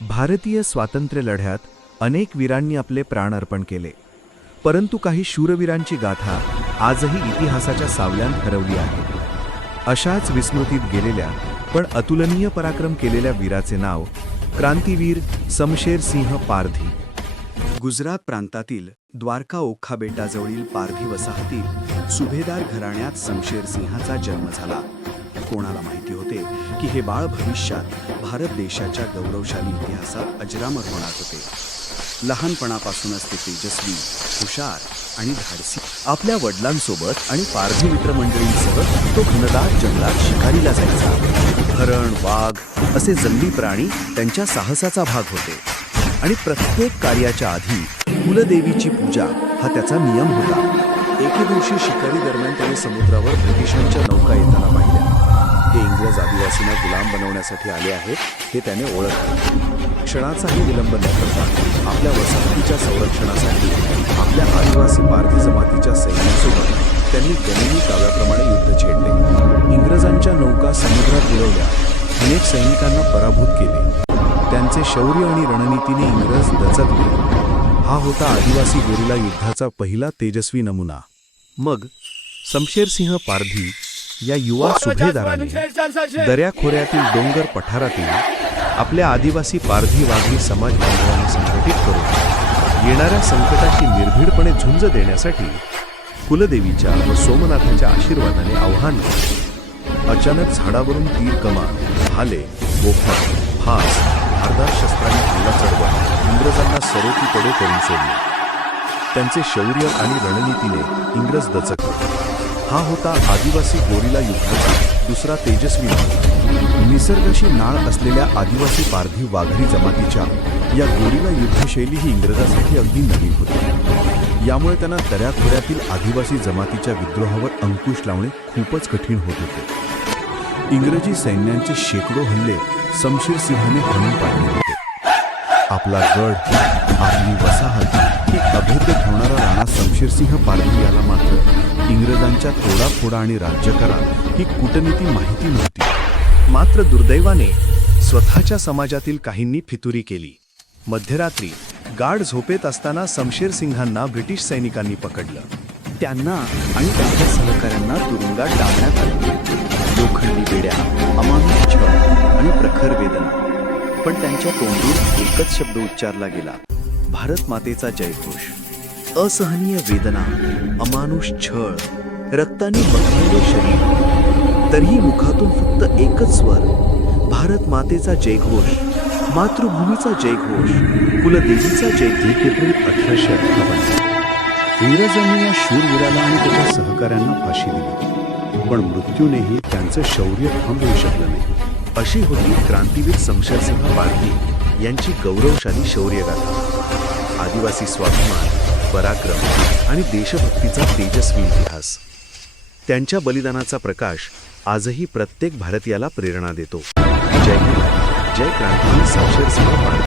भारतीय स्वातंत्र्य लढ्यात अनेक वीरांनी आपले प्राण अर्पण केले. परंतु काही शूरवीरांची गाथा आजही इतिहासाच्या सावल्यात हरवली आहे. अशाच विस्मृतीत गेलेल्या पण अतुलनीय पराक्रम केलेल्या वीराचे नाव क्रांतीवीर समशेर सिंह पारधी. गुजरात प्रांतातील द्वारका ओखा बेटाजवळील पारधी वसाहतीत सुभेदार घराण्यात समशेर सिंहाचा जन्म झाला. कोणाला माहिती होते की हे बाळ भविष्यात भारत देशाच्या गौरवशाली इतिहासात अजरामर होणार होते. लहानपणापासूनच ते तेजस्वी हुशार आणि धाडसी. आपल्या वडिलांसोबत आणि पारधी मित्रमंडळींसह तो घनदाट जंगलात शिकारीला जायचा. हरण वाघ असे जंगली प्राणी त्यांच्या साहसाचा भाग होते. आणि प्रत्येक कार्याच्या आधी कुलदेवीची पूजा हा त्याचा नियम होता. एके दिवशी शिकारी दरम्यान त्याने समुद्रावर ब्रिटिशांच्या नौका येताना पाहिल्या. ते इंग्रज आदिवासींना गुलाम बनवण्यासाठी आले आहेत हे त्याने ओळखले. क्षणाचाही विलंब न करता आपल्या वसाहतीच्या संरक्षणासाठी आपल्या आदिवासी पारधी जमातीच्या सैन्यासोबत त्यांनी गनिमी काव्याप्रमाणे युद्ध छेडले. इंग्रजांच्या नौका समुद्रात बुडवल्या. अनेक सैनिकांना पराभूत केले. त्यांचे शौर्य आणि रणनीतीने इंग्रज दचकले. हा होता आदिवासी गोरिला युद्धाचा पहिला तेजस्वी नमुना. मग शमशेरसिंह पारधी या युवा सुभेदाराने दर्याखोऱ्यातील डोंगर पठारातील आपल्या आदिवासी पारधी वाघरी समाज बांधवांना संघटित करून येणाऱ्या संकटाशी निर्भीडपणे झुंज देण्यासाठी कुलदेवीच्या व सोमनाथाच्या आशीर्वादाने आव्हान. अचानक झाडावरून तीर कमान भाले गोफा फास धारदार शस्त्रांनी हल्ला चढवत इंग्रजांना सरोतीकडे करून सोडले. त्यांचे शौर्य आणि रणनीतीने इंग्रज दचकले. हा होता आदिवासी गोरिला युद्धाचा दुसरा तेजस्वी भाग निसर्गाशी नाळ असलेल्या आदिवासी पारधी वाघरी जमातीच्या या गोरिला युद्धशैली ही इंग्रजासाठी अगदी नवीन होती. यामुळे त्यांना दऱ्याखोऱ्यातील आदिवासी जमातीच्या विद्रोहावर अंकुश लावणे खूपच कठीण होत होते. इंग्रजी सैन्यांचे शेकडो हल्ले समशीर सिंहाने हणून पाडले होते. आपला गड आपली वसाहत ही अभेद्य ठेवणारा राणा शमशेरसिंह पारधी याला मात्र इंग्रजांच्या तोडाफोडा आणि राज्य करा ही कूटनीती माहिती नव्हती. मात्र दुर्दैवाने स्वतःच्या समाजातील काहींनी फितुरी केली. मध्यरात्री गाढ झोपेत असताना समशेर सिंघांना ब्रिटिश सैनिकांनी पकडलं. त्यांना आणि त्यांच्या सहकाऱ्यांना तुरुंगात डांबण्यात आले. लोखंडी बेड्या अमानुष छळ आणि प्रखर वेदना. पण त्यांच्या तोंडून एकच शब्द उच्चारला गेला. भारत मातेचा जयघोष. असहनीय वेदना अमानुष छळ रक्ताने बघलेले शरीर. तरीही मुखातून फक्त एकच स्वर. भारत मातेचा जयघोष मातृभूमीचा जयघोष कुलदेवीचा जयघोष एप्रिल अठराशे अठ्ठावन्न. इंग्रजांनी या शूरवीराला आणि त्याच्या सहकाऱ्यांना फाशी दिली. पण मृत्यूनेही त्यांचं शौर्य थांबवू शकलं नाही. अशी होती क्रांतीवीर संशयसिंह पारधी यांची गौरवशाली शौर्यगाथा. आदिवासी स्वाभिमान पराक्रम आणि देशभक्तीचा तेजस्वी इतिहास. त्यांच्या बलिदानाचा प्रकाश आजही प्रत्येक भारतीयाला प्रेरणा देतो. जय हिंद. जय क्रांती. साक्षर